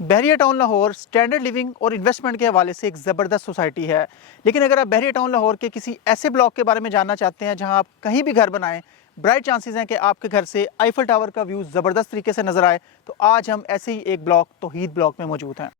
बहरिया town Lahore standard living और investment के हवाले से एक ज़बरदस्त सोसाइटी है। लेकिन अगर आप बहरिया टाउन लाहौर के किसी ऐसे ब्लॉक के बारे में जानना चाहते हैं जहां आप कहीं भी घर बनाएं, ब्राइट चांसेस हैं कि आपके घर से आईफल टावर का व्यू ज़बरदस्त तरीके से नज़र आए, तो आज हम ऐसे ही एक ब्लॉक तौहीद ब्लॉक में मौजूद हैं।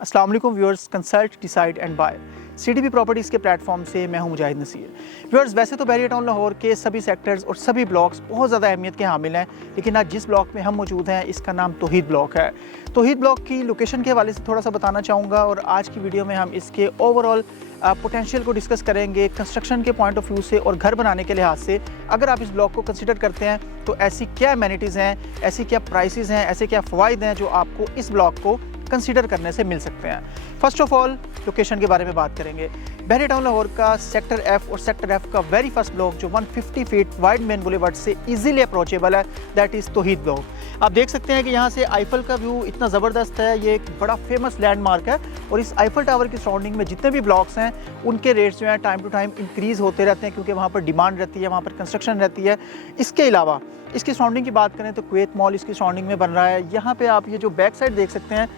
अस्सलाम वालेकुम viewers, consult decide and buy CDP properties के प्लेटफॉर्म से मैं हूं मुजाहिद नसीर। व्यूअर्स, वैसे तो बहरिया टाउन लाहौर के सभी सेक्टर्स और सभी ब्लॉक्स बहुत ज़्यादा अहमियत के हामिल हैं, लेकिन आज जिस ब्लॉक में हम मौजूद हैं इसका नाम तौहीद ब्लॉक है। तौहीद ब्लॉक की लोकेशन के हवाले से थोड़ा सा बताना चाहूँगा और आज की वीडियो में हम इसके ओवरऑल पोटेंशियल को डिस्कस करेंगे कंस्ट्रक्शन के पॉइंट ऑफ व्यू से और घर बनाने के लिहाज से। अगर आप इस ब्लॉक को कंसिडर करते हैं तो ऐसी क्या एमेनिटीज़ हैं, ऐसी क्या प्राइसेस हैं, ऐसे क्या फ़वाइद हैं जो आपको इस ब्लॉक को कंसीडर करने से मिल सकते हैं। फर्स्ट ऑफ ऑल लोकेशन के बारे में बात करेंगे। बहरिया टाउन लाहौर का सेक्टर एफ और सेक्टर एफ का वेरी फर्स्ट ब्लॉक जो 150 फीट वाइड मेन बुलेवार्ड से इजीली अप्रोचेबल है, दैट इज़ तौहीद ब्लॉक। आप देख सकते हैं कि यहाँ से आईफल का व्यू इतना ज़बरदस्त है, ये एक बड़ा फेमस लैंडमार्क है और इस आईफल टावर की सराउंडिंग में जितने भी ब्लॉक्स हैं उनके रेट्स जो हैं टाइम टू टाइम इंक्रीज़ होते रहते हैं, क्योंकि वहाँ पर डिमांड रहती है, वहाँ पर कंस्ट्रक्शन रहती है। इसके अलावा इसकी सराउंडिंग की बात करें तो कुवैत मॉल इसकी सराउंडिंग में बन रहा है। यहाँ पे आप ये जो बैक साइड देख सकते हैं,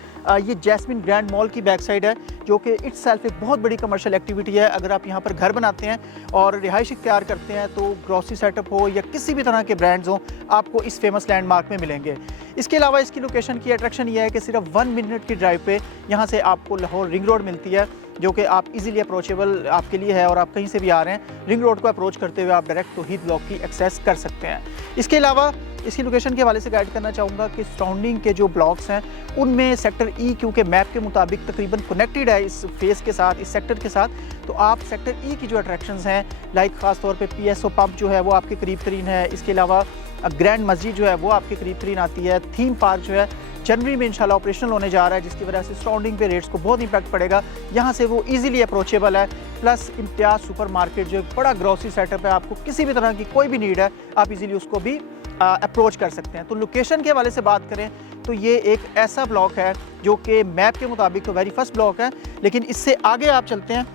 ये जैस्मिन ग्रैंड मॉल की बैक साइड है, जो कि इट्स सेल्फ एक बहुत बड़ी कमर्शियल एक्टिविटी है। अगर आप यहाँ पर घर बनाते हैं और रिहाइश इख्तियार करते हैं तो ग्रॉसरी सेटअप हो या किसी भी तरह के ब्रांड्स हो, आपको इस फेमस लैंडमार्क में मिलेंगे। इसके अलावा इसकी लोकेशन की अट्रैक्शन ये है कि सिर्फ 1 मिनट की ड्राइव पे यहाँ से आपको लाहौर रिंग रोड मिलती है, जो कि आप इजीली अप्रोचेबल आपके लिए है और आप कहीं से भी आ रहे हैं रिंग रोड को अप्रोच करते हुए आप डायरेक्ट तौहीद ब्लॉक की एक्सेस कर सकते हैं। इसके अलावा इसकी लोकेशन के हवाले से गाइड करना चाहूँगा कि सराउंडिंग के जो ब्लॉक्स हैं उनमें सेक्टर ई क्योंकि मैप के मुताबिक तकरीबन कनेक्टेड है इस फेस के साथ, इस सेक्टर के साथ, तो आप सेक्टर ई की जो अट्रैक्शंस हैं लाइक ख़ास तौर पे पीएसओ पंप जो है वो आपके करीब तरीन है। इसके अलावा ग्रैंड मस्जिद जो है वो आपके करीब तरीन आती है। थीम पार्क जो है जनवरी में इंशाल्लाह ऑपरेशनल होने जा रहा है, जिसकी वजह से सराउंडिंग पे रेट्स को बहुत इंपैक्ट पड़ेगा। यहाँ से वो इजीली अप्रोचेबल है। प्लस इम्तियाज़ सुपर मार्केट जो एक बड़ा ग्रॉसरी सेटअप है, आपको किसी भी तरह की कोई भी नीड है आप इजीली उसको भी अप्रोच कर सकते हैं। तो लोकेशन के हवाले से बात करें तो ये एक ऐसा ब्लॉक है जो कि मैप के मुताबिक तो वेरी फर्स्ट ब्लॉक है, लेकिन इससे आगे आप चलते हैं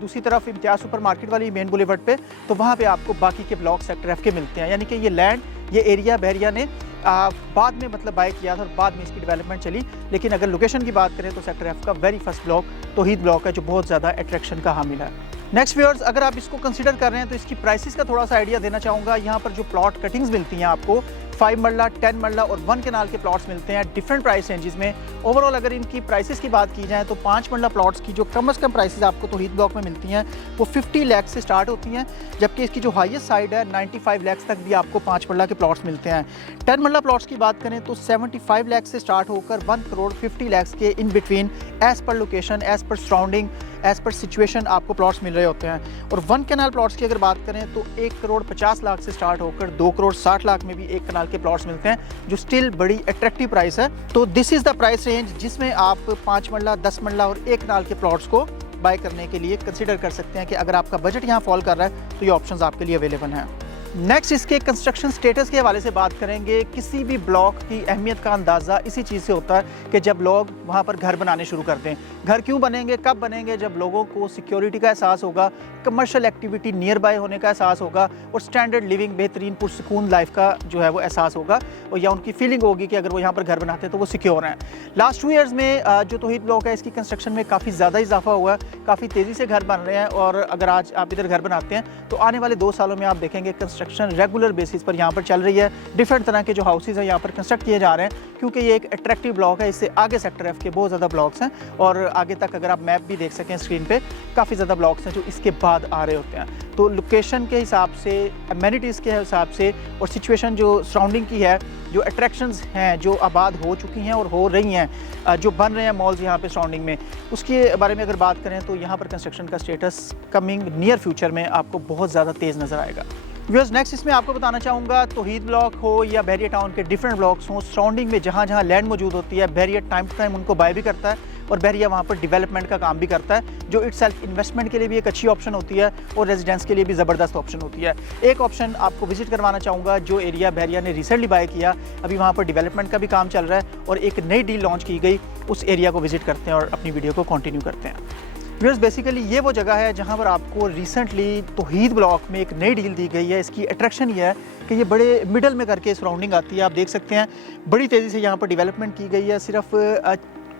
दूसरी तरफ इम्तियाज़ सुपर मार्केट वाली मेन बुलेवार्ड पे, तो वहाँ पे आपको बाकी के ब्लॉक सेक्टर एफ के मिलते हैं। यानी कि ये लैंड, ये एरिया बहरिया ने बाद में मतलब बाय किया था और बाद में इसकी डेवलपमेंट चली। लेकिन अगर लोकेशन की बात करें तो सेक्टर एफ का वेरी फर्स्ट ब्लॉक तौहीद ब्लॉक है, जो बहुत ज़्यादा अट्रैक्शन का हामिल है। नेक्स्ट व्यूअर्स, अगर आप इसको कंसीडर कर रहे हैं तो इसकी प्राइसेस का थोड़ा सा आइडिया देना चाहूँगा। यहाँ पर जो प्लॉट कटिंग्स मिलती हैं आपको 5 मरला, 10 मरला और 1 कनाल के प्लॉट्स मिलते हैं डिफरेंट प्राइस रेंजेस में। ओवरऑल अगर इनकी प्राइसेस की बात की जाए तो 5 मरला प्लॉट्स की जो कम से कम प्राइसेस आपको तौहीद ब्लॉक में मिलती हैं वो 50 लाख से स्टार्ट होती हैं, जबकि इसकी जो हाईएस्ट साइड है 95 लाख तक भी आपको 5 मरला के प्लॉट्स मिलते हैं। 10 मरला प्लॉट्स की बात करें तो 75 लाख से स्टार्ट होकर 1 करोड़ 50 लाख के in between as per location, as per surrounding, as per situation आपको प्लॉट्स मिल रहे होते हैं। और 1 कनाल प्लॉट्स की अगर बात करें तो 1 करोड़ 50 लाख से स्टार्ट होकर 2 करोड़ 60 लाख में भी 1 कनाल के प्लॉट्स मिलते हैं, जो स्टिल बड़ी अट्रैक्टिव प्राइस है। तो this is the price range जिसमें आप 5 मरला, 10 मरला और 1 कनाल के प्लॉट्स को बाय करने के लिए कंसिडर कर सकते हैं कि अगर आपका बजट यहाँ फॉल कर रहा है तो ये ऑप्शंस आपके लिए अवेलेबल हैं। नेक्स्ट इसके कंस्ट्रक्शन स्टेटस के हवाले से बात करेंगे। किसी भी ब्लॉक की अहमियत का अंदाज़ा इसी चीज़ से होता है कि जब लोग वहाँ पर घर बनाने शुरू कर दें। घर क्यों बनेंगे, कब बनेंगे? जब लोगों को सिक्योरिटी का एहसास होगा, कमर्शियल एक्टिविटी नियर बाय होने का एहसास होगा और स्टैंडर्ड लिविंग, बेहतरीन पुरसुकून लाइफ का जो है वो एहसास होगा, और या उनकी फीलिंग होगी कि अगर वो यहाँ पर घर बनाते हैं तो वो सिक्योर हैं। लास्ट 2 ईयर्स में जो तौहीद ब्लॉक है इसकी कंस्ट्रक्शन में काफ़ी ज़्यादा इजाफा हुआ है, काफ़ी तेज़ी से घर बन रहे हैं। और अगर आज आप इधर घर बनाते हैं तो आने वाले 2 सालों में आप देखेंगे कंस्ट्रक्शन रेगुलर बेसिस पर यहाँ पर चल रही है। डिफरेंट तरह के जो हाउसेज हैं यहाँ पर कंस्ट्रक्ट किए जा रहे हैं, क्योंकि ये एक अट्रैक्टिव ब्लॉक है। इससे आगे सेक्टर एफ के बहुत ज़्यादा ब्लॉक्स हैं और आगे तक अगर आप मैप भी देख सकें स्क्रीन पे, काफ़ी ज़्यादा ब्लॉक्स हैं जो इसके बाद आ रहे होते हैं। तो लोकेशन के हिसाब से, अमेनिटीज़ के हिसाब से और सिचुएशन जो सराउंडिंग की है, जो अट्रैक्शंस हैं जो आबाद हो चुकी हैं और हो रही हैं, जो बन रहे हैं मॉल्स यहाँ पे सराउंडिंग में, उसके बारे में अगर बात करें तो यहाँ पर कंस्ट्रक्शन का स्टेटस कमिंग नियर फ्यूचर में आपको बहुत ज़्यादा तेज़ नज़र आएगा। व्यूअर्स, नेक्स्ट इसमें आपको बताना चाहूँगा तौहीद ब्लॉक हो या बहरिया टाउन के डिफरेंट ब्लॉक्स हों, सराउंडिंग में जहाँ जहाँ लैंड मौजूद होती है, बहरिया टाइम टू टाइम उनको बाय भी करता है और बहरिया वहाँ पर डेवलपमेंट का काम भी करता है, जो इटसेल्फ इन्वेस्टमेंट के लिए भी एक अच्छी ऑप्शन होती है और रेजिडेंस के लिए भी ज़बरदस्त ऑप्शन होती है। एक ऑप्शन आपको विजिट करवाना चाहूँगा, जो एरिया बहरिया ने रिसेंटली बाय किया, अभी वहाँ पर डेवलपमेंट का भी काम चल रहा है और एक नई डील लॉन्च की गई, उस एरिया को विजिट करते हैं और अपनी वीडियो को कंटिन्यू करते हैं। व्यूअर्स बेसिकली ये वो जगह है जहाँ पर आपको रिसेंटली तौहीद ब्लॉक में एक नई डील दी गई है। इसकी अट्रैक्शन ये है कि ये बड़े मिडल में करके सराउंडिंग आती है। आप देख सकते हैं बड़ी तेज़ी से यहाँ पर डेवलपमेंट की गई है। सिर्फ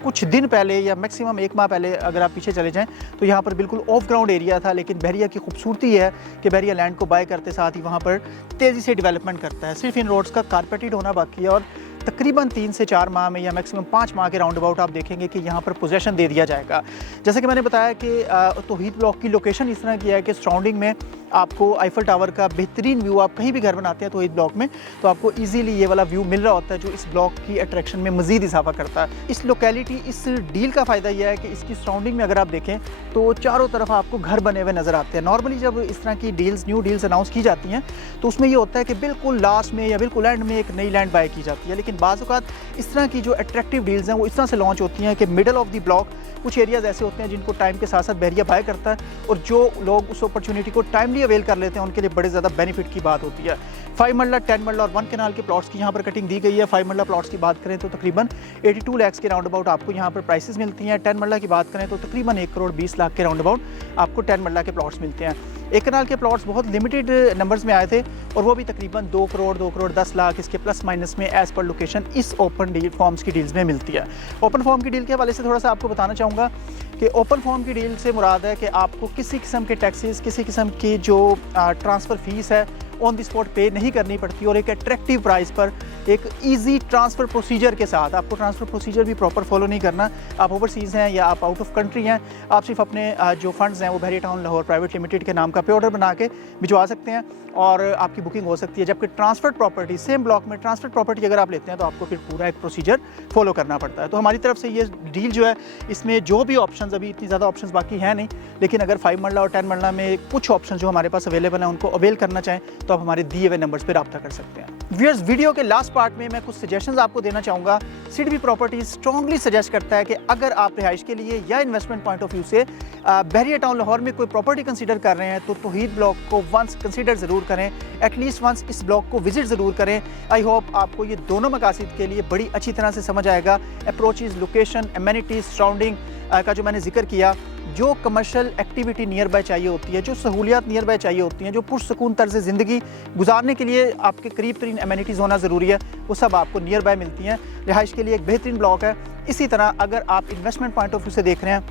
कुछ दिन पहले या मैक्सिमम 1 माह पहले अगर आप पीछे चले जाएं तो यहाँ पर बिल्कुल ऑफ ग्राउंड एरिया था, लेकिन बहरिया की खूबसूरती है कि बहरिया लैंड को बाय करते साथ ही वहाँ पर तेज़ी से डेवलपमेंट करता है। सिर्फ इन रोड्स का कारपेटेड होना बाकी है और तकरीबन 3 से 4 माह में या मैक्सिमम 5 माह के राउंड अबाउट आप देखेंगे कि यहाँ पर पोजेसन दे दिया जाएगा। जैसे कि मैंने बताया कि तौहीद ब्लॉक की लोकेशन इस तरह की है कि सराउंडिंग में आपको आईफल टावर का बेहतरीन व्यू, आप कहीं भी घर बनाते हैं तौहीद ब्लॉक में तो आपको इजीली ये वाला व्यू मिल रहा होता है, जो इस ब्लॉक की अट्रैक्शन में मज़ीद इजाफा करता है। इस लोकेलिटी, इस डील का फ़ायदा यह है कि इसकी सराउंडिंग में अगर आप देखें तो चारों तरफ आपको घर बने हुए नज़र आते हैं। नॉर्मली जब इस तरह की डील्स, न्यू डील्स अनाउंस की जाती हैं तो उसमें ये होता है कि बिल्कुल लास्ट में या बिल्कुल एंड में एक नई लैंड बाय की जाती है, लेकिन बाज़ औक़ात इस तरह की जो अट्रैक्टिव डील्स हैं वो इस तरह से लॉन्च होती हैं कि मिडल ऑफ द ब्लॉक कुछ एरियाज़ ऐसे होते हैं जिनको टाइम के साथ साथ बहरिया बाय करता है और जो लोग उस अपॉर्चुनिटी को टाइमली अवेल कर लेते हैं उनके लिए बड़े ज़्यादा बेनिफिट की बात होती है। 5 मरला, 10 मरला और 1 कनाल के प्लॉट्स की यहाँ पर कटिंग दी गई है। 5 मरला प्लॉट्स की बात करें तो तकरीबन 82 लाख के राउंड अबाउट आपको यहाँ पर प्राइसेस मिलती हैं। 10 मरला की बात करें तो तकरीबन 1 करोड़ 20 लाख के राउंड अबाउट आपको 10 मरला के प्लॉट्स मिलते हैं। 1 कनाल के प्लॉट्स बहुत लिमिटेड नंबर्स में आए थे और वो भी तकरीबन 2 करोड़ 10 लाख इसके प्लस माइनस में एज़ पर लोकेशन इस ओपन डील फॉर्म्स की डील्स में मिलती है। ओपन फॉर्म की डील के हवाले से थोड़ा सा आपको बताना चाहूँगा कि ओपन फॉर्म की डील से मुराद है कि आपको किसी किस्म के टैक्सेस, किसी किस्म की जो ट्रांसफ़र फ़ीस है ऑन द स्पॉट पे नहीं करनी पड़ती और एक अट्रैक्टिव प्राइस पर एक इजी ट्रांसफ़र प्रोसीजर के साथ, आपको ट्रांसफ़र प्रोसीजर भी प्रॉपर फॉलो नहीं करना। आप ओवरसीज़ हैं या आप आउट ऑफ कंट्री हैं, आप सिर्फ अपने जो फंड्स हैं वो बहरिया टाउन लाहौर प्राइवेट लिमिटेड के नाम का पे ऑर्डर बना के भिजवा सकते हैं और आपकी बुकिंग हो सकती है। जबकि ट्रांसफर्ड प्रॉपर्टी, सेम ब्लॉक में ट्रांसफर्ड प्रॉपर्टी अगर आप लेते हैं तो आपको फिर पूरा एक प्रोसीजर फॉलो करना पड़ता है। तो हमारी तरफ से ये डील जो है इसमें जो भी ऑप्शंस, अभी इतनी ज़्यादा ऑप्शंस बाकी हैं नहीं, लेकिन अगर 5 मरला और 10 मरला में कुछ ऑप्शन जो हमारे पास अवेलेबल हैं उनको अवेल करना चाहें तो आप हमारे दिए हुए नंबर्स पर रब्ता कर सकते हैं। व्यूअर्स, वीडियो के लास्ट पार्ट में मैं कुछ सजेशंस आपको देना चाहूँगा। सीडीबी प्रॉपर्टीज स्ट्रांगली सजेस्ट करता है कि अगर आप रिहाइश के लिए या इन्वेस्टमेंट पॉइंट ऑफ व्यू से बहरिया टाउन लाहौर में कोई प्रॉपर्टी कंसीडर कर रहे हैं तो तौहीद ब्लॉक को वंस कंसीडर ज़रूर करें, एटलीस्ट वंस इस ब्लॉक को विजिट ज़रूर करें। आई होप आपको ये दोनों मकासद के लिए बड़ी अच्छी तरह से समझ आएगा। अप्रोचेज़, लोकेशन, एमेनिटीज़, सराउंडिंग का जो मैंने जिक्र किया, जो कमर्शियल एक्टिविटी नियर बाय चाहिए होती है, जो सहूलियात नियर बाय चाहिए होती हैं, जो पुरसकून तर्ज़ ज़िंदगी गुजारने के लिए आपके करीब तरीन एमेनिटीज़ होना ज़रूरी है, वो सब आपको नियर बाय मिलती हैं। रिहाइश के लिए एक बेहतरीन ब्लॉक है। इसी तरह अगर आप इन्वेस्टमेंट पॉइंट ऑफ व्यू से देख रहे हैं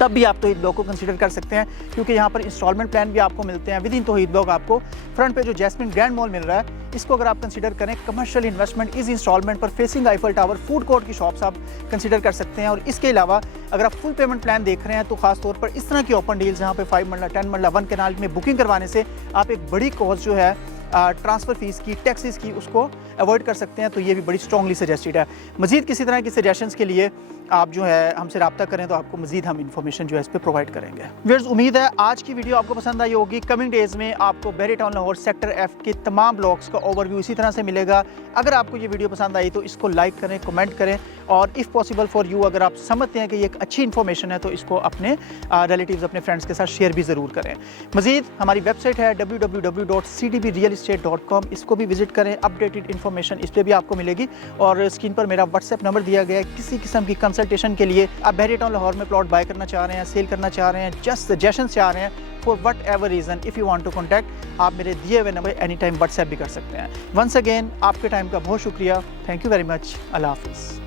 तब भी आप तौहीद ब्लॉक को कंसीडर कर सकते हैं, क्योंकि यहाँ पर इंस्टॉलमेंट प्लान भी आपको मिलते हैं। विद इन तौहीद ब्लॉक आपको फ्रंट पे जो जैस्मिन ग्रैंड मॉल मिल रहा है, इसको अगर आप कंसीडर करें कमर्शियल इन्वेस्टमेंट, इस इंस्टॉलमेंट पर facing Eiffel tower, food court की शॉप्स आप कंसीडर कर सकते हैं। और इसके अलावा अगर आप फुल पेमेंट प्लान देख रहे हैं तो खास तौर पर इस तरह की ओपन डील्स जहाँ पे 5 मरला, 10 मरला, 1 कनाल में बुकिंग करवाने से आप एक बड़ी कॉस्ट जो है ट्रांसफ़र फ़ीस की, टैक्सेस की, उसको अवॉइड कर सकते हैं। तो ये भी बड़ी स्ट्रॉन्गली सजेस्टेड है। मज़ीद किसी तरह की सजेशंस के लिए आप जो है हमसे रब्ता करें तो आपको मज़ीद हम इन्फॉर्मेशन जो है इस पर प्रोवाइड करेंगे। व्यूअर्स, उम्मीद है आज की वीडियो आपको पसंद आई होगी। कमिंग डेज़ में आपको बहरिया टाउन लाहौर सेक्टर F के तमाम ब्लॉक्स का ओवरव्यू इसी तरह से मिलेगा। अगर आपको ये वीडियो पसंद आई तो इसको लाइक करें, कमेंट करें और इफ़ पॉसिबल फॉर यू, अगर आप समझते हैं कि ये एक अच्छी इन्फॉर्मेशन है तो इसको अपने रिलेटिव्स, अपने फ्रेंड्स के साथ शेयर भी ज़रूर करें। मज़ीद हमारी वेबसाइट है www.cdbrealestate.com, इसको भी विजिट करें। अपडेटेड इन्फॉर्मेशन इस पर भी आपको मिलेगी और स्क्रीन पर मेरा व्हाट्सएप नंबर दिया गया है। किसी किस्म की कंसल्टेशन के लिए आप बहरिया टाउन लाहौर में प्लॉट बाय करना चाह रहे हैं, सेल करना चाह रहे हैं, जस्ट सजेशन चाह रहे हैं, for whatever reason, if you want to contact, आप मेरे दिए हुए नंबर एनी टाइम व्हाट्सएप भी कर सकते हैं। वंस अगेन आपके टाइम का बहुत शुक्रिया। Thank you very much. अल्लाह हाफिज़।